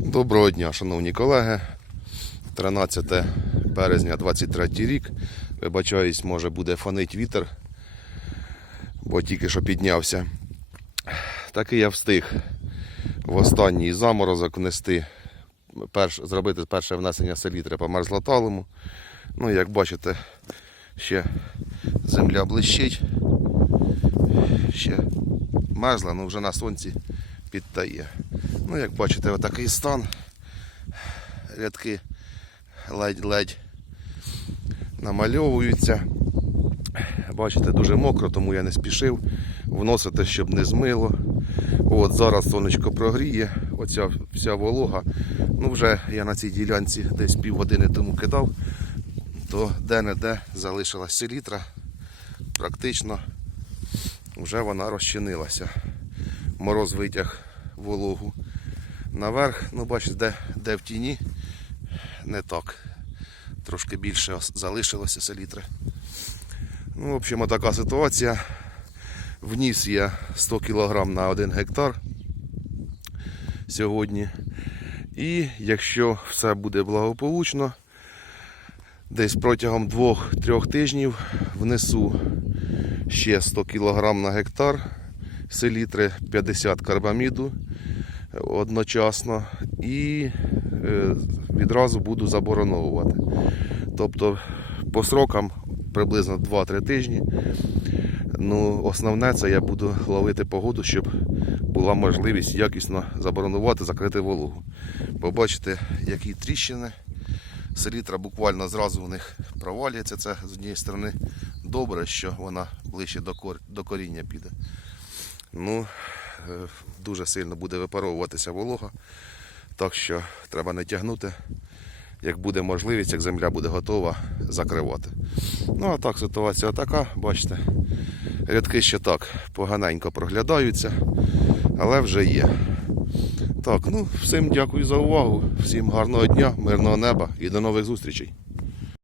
Доброго дня, шановні колеги. 13 березня 23 рік. Вибачаюсь, може буде фонить вітер, бо тільки що піднявся. Таки я встиг в останній заморозок внести, перш, зробити перше внесення селітри по мерзлоталому. Ну, як бачите, ще земля блищить. Ще мерзла, ну вже на сонці підтає. Ну, як бачите, отакий стан. Рядки ледь-ледь намальовуються. Бачите, дуже мокро, тому я не спішив вносити, щоб не змило. От зараз сонечко прогріє, оця вся волога. Ну, вже я на цій ділянці десь півгодини тому кидав, то де-не-де залишилась селітра. Практично вже вона розчинилася. Мороз витяг вологу наверх. Ну, бачите, де, де в тіні, не так. Трошки більше залишилося селітри. Ну, в общем, така ситуація. Вніс я 100 кг на 1 гектар сьогодні. І якщо все буде благополучно, десь протягом 2-3 тижнів внесу ще 100 кг на гектар селітри 50 карбаміду одночасно і е, відразу буду забороновувати. Тобто по срокам приблизно 2-3 тижні. Ну, основне це я буду ловити погоду, щоб була можливість якісно заборонувати, закрити вологу. Побачите, які тріщини. Селітра буквально зразу в них провалюється. Це з однієї сторони добре, що вона ближче до коріння піде. Ну, е, дуже сильно буде випаровуватися волога. Так що треба не тягнути. Як буде можливість, як земля буде готова, закривати. Ну а так ситуація така, бачите. Рядки ще так поганенько проглядаються, але вже є. Так, ну всім дякую за увагу, всім гарного дня, мирного неба і до нових зустрічей.